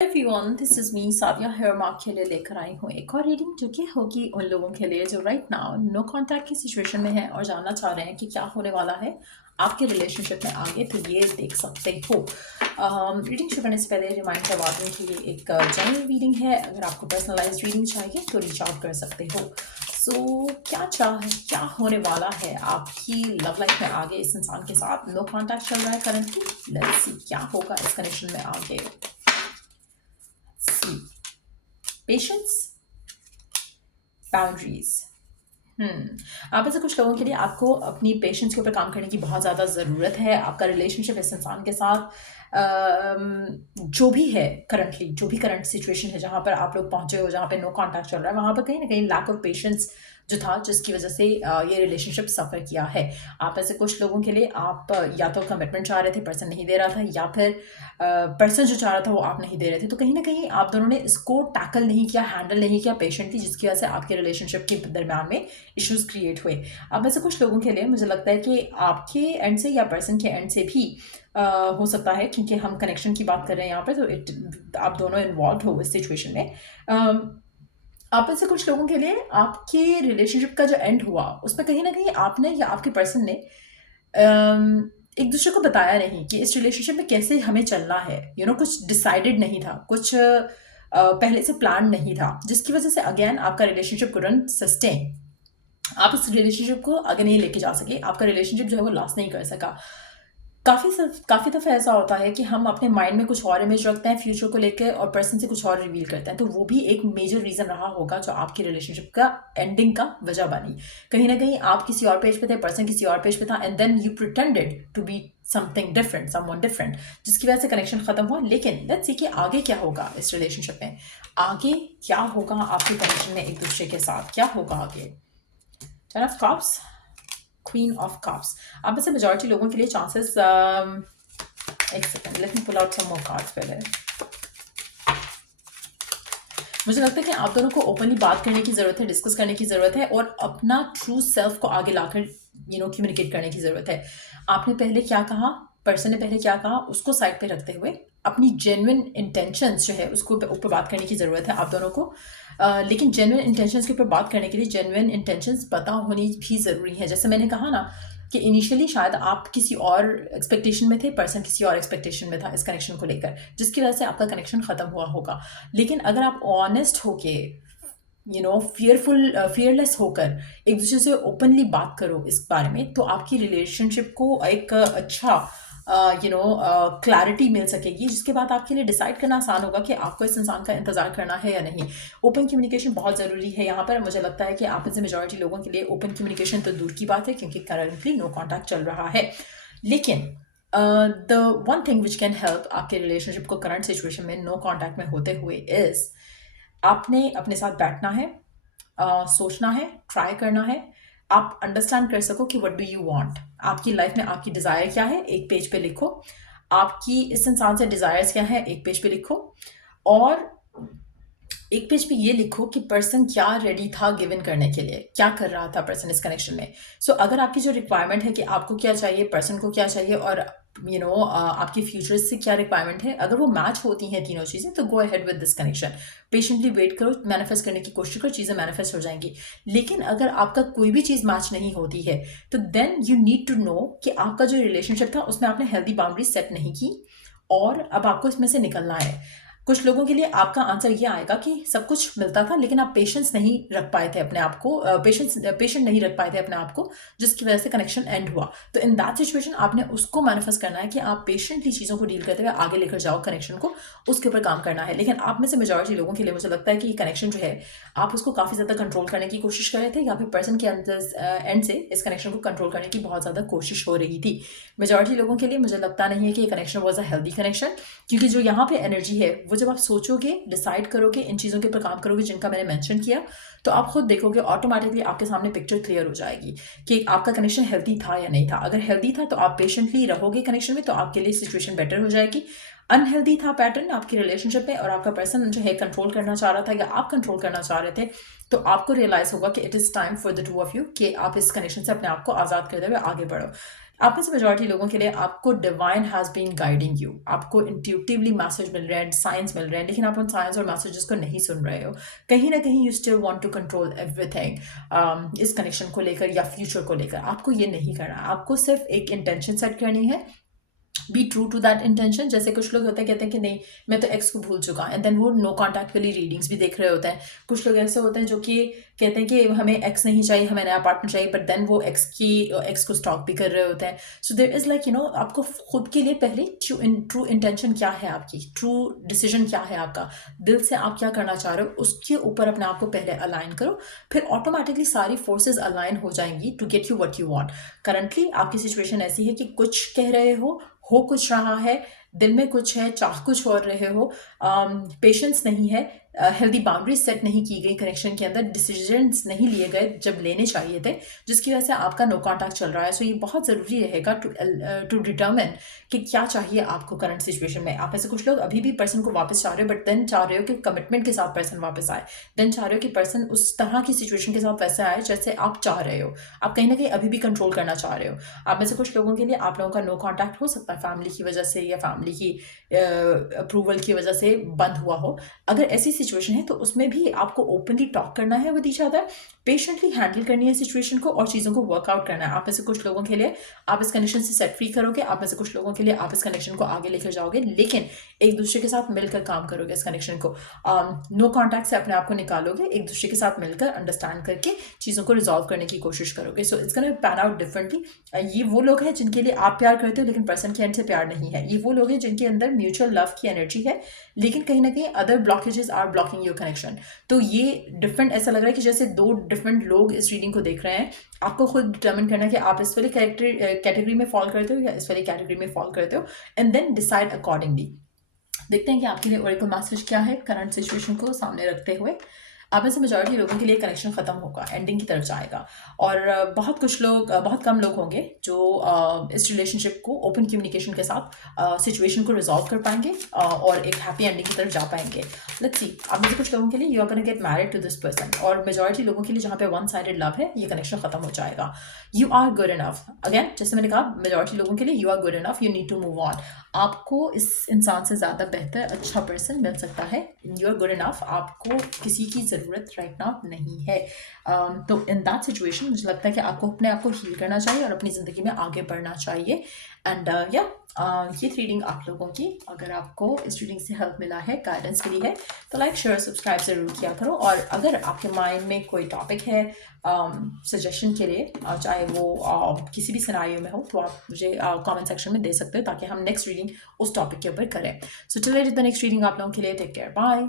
Everyone, this is me Sadia here मैं आपके लिए लेकर आई हूँ एक और रीडिंग जो कि होगी उन लोगों के लिए जो राइट नाउ नो कांटेक्ट की सिचुएशन में है और जानना चाह रहे हैं कि क्या होने वाला है आपके रिलेशनशिप में आगे। तो ये देख सकते हो। रीडिंग शुरू करने से पहले रिमाइंड करवा दूँ कि ये एक जनरल रीडिंग है। अगर आपको पर्सनलाइज रीडिंग चाहिए तो रीच आउट कर सकते हो। क्या होने वाला है आपकी लव लाइफ में आगे इस इंसान के साथ। नो कांटेक्ट चल रहा है करंटली। लेट्स सी क्या होगा इस कनेक्शन में आगे। सी पेशेंस, बाउंड्रीज। आप में से कुछ लोगों के लिए आपको अपनी पेशेंस के ऊपर काम करने की बहुत ज़्यादा ज़रूरत है। आपका रिलेशनशिप इस इंसान के साथ जो भी है करंटली, जो भी करंट सिचुएशन है जहाँ पर आप लोग पहुँचे हो, जहाँ पे नो कॉन्टैक्ट चल रहा है, वहाँ पर कहीं ना कहीं लैक ऑफ पेशेंस जो था, जिसकी वजह से ये रिलेशनशिप सफ़र किया है। आप ऐसे कुछ लोगों के लिए आप या तो कमिटमेंट चाह रहे थे, पर्सन नहीं दे रहा था, या फिर पर्सन जो चाह रहा था वो आप नहीं दे रहे थे। तो कहीं ना कहीं आप दोनों ने इसको टैकल नहीं किया, हैंडल नहीं किया पेशेंटली, जिसकी वजह से आपके रिलेशनशिप के दरम्यान में इश्यूज क्रिएट हुए। अब ऐसे कुछ लोगों के लिए मुझे लगता है कि आपके एंड से या पर्सन के एंड से भी हो सकता है, क्योंकि हम कनेक्शन की बात कर रहे हैं यहाँ पे, तो आप दोनों इन्वॉल्व हो इस सिचुएशन में। आप में से कुछ लोगों के लिए आपके रिलेशनशिप का जो एंड हुआ उसमें कहीं ना कहीं आपने या आपके पर्सन ने एक दूसरे को बताया नहीं कि इस रिलेशनशिप में कैसे हमें चलना है। कुछ डिसाइडेड नहीं था, कुछ पहले से प्लान नहीं था, जिसकी वजह से अगेन आपका रिलेशनशिप कुडंट सस्टेन। आप इस रिलेशनशिप को आगे नहीं लेके जा सके, आपका रिलेशनशिप जो है वो लास्ट नहीं कर सका। काफ़ी दफ़ा ऐसा होता है कि हम अपने माइंड में कुछ और इमेज रखते हैं फ्यूचर को लेकर और पर्सन से कुछ और रिवील करते हैं। तो वो भी एक मेजर रीज़न रहा होगा जो आपकी रिलेशनशिप का एंडिंग का वजह बनी। कहीं ना कहीं आप किसी और पेज पे थे, पर्सन किसी और पेज पे था, and then you pretended to be something different, someone different, जिसकी वजह से कनेक्शन खत्म हुआ। लेकिन लेट्स सी कि आगे क्या होगा इस रिलेशनशिप में। आगे क्या होगा आपके कनेक्शन में एक दूसरे के साथ, क्या होगा आगे। Ten of cups, queen of cups. अब वैसे मेजॉरिटी लोगों के लिए चांसेस, एक second, let me pull out some more cards पहले। मुझे लगता है कि आप दोनों को ओपनली बात करने की ज़रूरत है, डिस्कस करने की ज़रूरत है और अपना ट्रू सेल्फ को आगे लाकर कम्युनिकेट करने की ज़रूरत है। आपने पहले क्या कहा, पर्सन ने पहले क्या कहा, उसको साइड पे रखते हुए अपनी जेन्युइन इंटेंशंस जो है उसको ऊपर बात करने की ज़रूरत है आप दोनों को। लेकिन जेन्युइन इंटेंशंस के ऊपर बात करने के लिए जेन्युइन इंटेंशंस पता होनी भी ज़रूरी है। जैसे मैंने कहा ना कि इनिशियली शायद आप किसी और एक्सपेक्टेशन में थे, पर्सन किसी और एक्सपेक्टेशन में था इस कनेक्शन को लेकर, जिसकी वजह से आपका कनेक्शन ख़त्म हुआ होगा। लेकिन अगर आप ऑनेस्ट होके फियरलेस होकर एक दूसरे से ओपनली बात करो इस बारे में, तो आपकी रिलेशनशिप को एक अच्छा क्लैरिटी मिल सकेगी, जिसके बाद आपके लिए डिसाइड करना आसान होगा कि आपको इस इंसान का इंतजार करना है या नहीं। ओपन कम्युनिकेशन बहुत ज़रूरी है यहाँ पर। मुझे लगता है कि आप में से मेजॉरिटी लोगों के लिए ओपन कम्युनिकेशन तो दूर की बात है, क्योंकि करंटली नो कॉन्टैक्ट चल रहा है। लेकिन the one thing which can help आपके रिलेशनशिप को करंट सिचुएशन में नो कॉन्टैक्ट में होते हुए इज़, आपने अपने साथ बैठना है, सोचना है, ट्राई करना है, आप अंडरस्टैंड कर सको कि व्हाट डू यू वांट। आपकी लाइफ में आपकी डिज़ायर क्या है, एक पेज पे लिखो। आपकी इस इंसान से डिज़ायर्स क्या है, एक पेज पे लिखो। और एक पेज पे ये लिखो कि पर्सन क्या रेडी था गिवन करने के लिए, क्या कर रहा था पर्सन इस कनेक्शन में। अगर आपकी जो रिक्वायरमेंट है कि आपको क्या चाहिए, पर्सन को क्या चाहिए, और आपकी फ्यूचर्स से क्या रिक्वायरमेंट है, अगर वो मैच होती हैं तीनों चीज़ें, तो go ahead with this connection. Patiently wait करो, मैनिफेस्ट करने की कोशिश करो, चीज़ें मैनिफेस्ट हो जाएंगी। लेकिन अगर आपका कोई भी चीज़ मैच नहीं होती है, तो then you need to know कि आपका जो रिलेशनशिप था उसमें आपने हेल्दी बाउंड्री सेट नहीं की और अब आपको इसमें से निकलना है। कुछ लोगों के लिए आपका आंसर ये आएगा कि सब कुछ मिलता था, लेकिन आप पेशेंस नहीं रख पाए थे अपने आप को, पेशेंट नहीं रख पाए थे अपने आप को, जिसकी वजह से कनेक्शन एंड हुआ। तो इन दैट सिचुएशन आपने उसको मैनिफेस्ट करना है कि आप पेशेंटली चीज़ों को डील करते हुए आगे लेकर जाओ कनेक्शन को, उसके ऊपर काम करना है। लेकिन आप में से मेजॉरिटी लोगों के लिए मुझे लगता है कि ये कनेक्शन जो है आप उसको काफ़ी ज़्यादा कंट्रोल करने की कोशिश कर रहे थे, या फिर पर्सन के एंड से इस कनेक्शन को कंट्रोल करने की बहुत ज़्यादा कोशिश हो रही थी। मेजॉरिटी लोगों के लिए मुझे लगता नहीं है कि ये connection was a healthy connection, क्योंकि जो यहाँ पे एनर्जी है वो जब आप सोचोगे, डिसाइड करोगे, इन चीज़ों के ऊपर काम करोगे जिनका मैंने मेंशन किया, तो आप खुद देखोगे ऑटोमेटिकली आपके सामने पिक्चर क्लियर हो जाएगी कि आपका कनेक्शन हेल्दी था या नहीं था। अगर हेल्दी था तो आप पेशेंटली रहोगे कनेक्शन में, तो आपके लिए सिचुएशन बेटर हो जाएगी। अनहेल्दी था पैटर्न आपकी रिलेशनशिप में और आपका पर्सन जो है कंट्रोल करना चाह रहा था या आप कंट्रोल करना चाह रहे थे, तो आपको रियलाइज होगा कि it is time for the two of you कि आप इस कनेक्शन से अपने आप को आज़ाद करते हुए आगे बढ़ो। आप में से मेजॉरिटी लोगों के लिए आपको divine has been guiding you, आपको इंट्यूटिवली मैसेज मिल रहे हैं, साइंस मिल रहे हैं, लेकिन आप उन साइंस और मैसेजेस को नहीं सुन रहे हो। कहीं ना कहीं you still want to control everything इस कनेक्शन को लेकर या फ्यूचर को लेकर। आपको ये नहीं करना, आपको सिर्फ एक इंटेंशन सेट करनी है, be true to that intention. जैसे कुछ लोग होते हैं कहते हैं कि नहीं मैं तो एक्स को भूल चुका, एंड देन वो नो कॉन्टैक्ट वाली रीडिंग्स भी देख रहे होते हैं। कुछ लोग ऐसे होते हैं जो कि कहते हैं कि हमें एक्स नहीं चाहिए, हमें नया पार्टनर चाहिए, बट देन वो एक्स को स्टॉक भी कर रहे होते हैं। सो देयर इज़ लाइक आपको खुद के लिए पहले ट्रू इंटेंशन क्या है, आपकी ट्रू डिसीजन क्या है, आपका दिल से आप क्या करना चाह रहे हो, उसके ऊपर अपने आप को पहले अलाइन करो। फिर ऑटोमेटिकली सारी फोर्सेज अलाइन हो जाएंगी to get you what you want. Currently आपकी सिचुएशन ऐसी है कि कुछ कह रहे हो कुछ रहा है, दिल में कुछ है, चाह कुछ और रहे हो, पेशेंस नहीं है, हेल्दी बाउंड्रीज सेट नहीं की गई कनेक्शन के अंदर, डिसीजंस नहीं लिए गए जब लेने चाहिए थे, जिसकी वजह से आपका नो कॉन्टैक्ट चल रहा है। सो ये बहुत ज़रूरी रहेगा टू डिटर्मिन कि क्या चाहिए आपको करंट सिचुएशन में। आप ऐसे कुछ लोग अभी भी पर्सन को वापस चाह रहे हो, बट देन चाह रहे हो कि कमिटमेंट के साथ पर्सन वापस आए, देन चाह रहे हो कि पर्सन उस तरह की सिचुएशन के साथ वैसे आए जैसे आप चाह रहे हो। आप कहीं ना कहीं अभी भी कंट्रोल करना चाह रहे हो। आप में से कुछ लोगों के लिए आप लोगों का नो कॉन्टैक्ट हो सकता है फैमिली की वजह से या फैमिली की अप्रूवल की वजह से बंद हुआ हो। अगर ऐसी सिचुएशन है तो उसमें भी आपको ओपनली टॉक करना है with each other, patiently handle करनी है सिचुएशन को और चीज़ों को वर्कआउट करना है। आप में से कुछ लोगों के लिए आप इस कनेक्शन से सेट फ्री करोगे, आप में से कुछ लोगों के लिए आप इस कनेक्शन को आगे लेकर जाओगे, लेकिन एक दूसरे के साथ मिलकर काम करोगे। इस कनेक्शन को नो कॉन्टैक्ट से अपने आप को निकालोगे, एक दूसरे के साथ मिलकर अंडरस्टैंड करके चीज़ों को रिजॉल्व करने की कोशिश करोगे। So it's gonna pan out differently. ये वो लोग हैं जिनके लिए आप प्यार करते हो लेकिन पर्सन के एंड से प्यार नहीं है। ये वो लोग हैं जिनके अंदर म्यूचुअल लव की एनर्जी है, लेकिन कहीं ना कहीं other blockages are blocking your connection. तो ये डिफरेंट ऐसा लग रहा है कि जैसे दो डिफरेंट लोग इस रीडिंग को देख रहे हैं। आपको खुद डिटर्मिन करना है कि आप इस वाली कैटेगरी में फॉल करते हो या इस वाली कैटेगरी में फॉल करते हो, एंड देन डिसाइड अकॉर्डिंगली। देखते हैं कि आपके लिए ओरेकल मैसेज क्या है करंट सिचुएशन को सामने रखते हुए। आप में से मेजॉरिटी लोगों के लिए कनेक्शन ख़त्म होगा, एंडिंग की तरफ जाएगा, और बहुत कम लोग होंगे जो इस रिलेशनशिप को ओपन कम्युनिकेशन के साथ सिचुएशन को रिजॉल्व कर पाएंगे और एक हैप्पी एंडिंग की तरफ जा पाएंगे। लेट्स सी, आप में से कुछ लोगों के लिए you are gonna get married to this person, और मेजॉरिटी लोगों के लिए जहाँ पे वन साइडेड लव है ये कनेक्शन ख़त्म हो जाएगा। You are good enough, again जैसे मैंने कहा मेजॉरिटी लोगों के लिए you are good enough, you need to move on. आपको इस इंसान से ज़्यादा बेहतर अच्छा पर्सन मिल सकता है। यू आर गुड इनफ, आपको किसी की ज़रूरत राइट नाउ नहीं है। तो इन दैट सिचुएशन मुझे लगता है कि आपको अपने आप को हील करना चाहिए और अपनी ज़िंदगी में आगे बढ़ना चाहिए। एंड ये रीडिंग आप लोगों की, अगर आपको इस रीडिंग से हेल्प मिला है, गाइडेंस मिली है, तो लाइक शेयर सब्सक्राइब ज़रूर किया करो। और अगर आपके माइंड में कोई टॉपिक है सजेशन के लिए, चाहे वो किसी भी सिनारियो में हो, तो आप मुझे कमेंट सेक्शन में दे सकते हो ताकि हम नेक्स्ट रीडिंग उस टॉपिक के ऊपर करें। सो चलिए द नेक्स्ट रीडिंग आप लोगों के लिए, टेक केयर, बाय।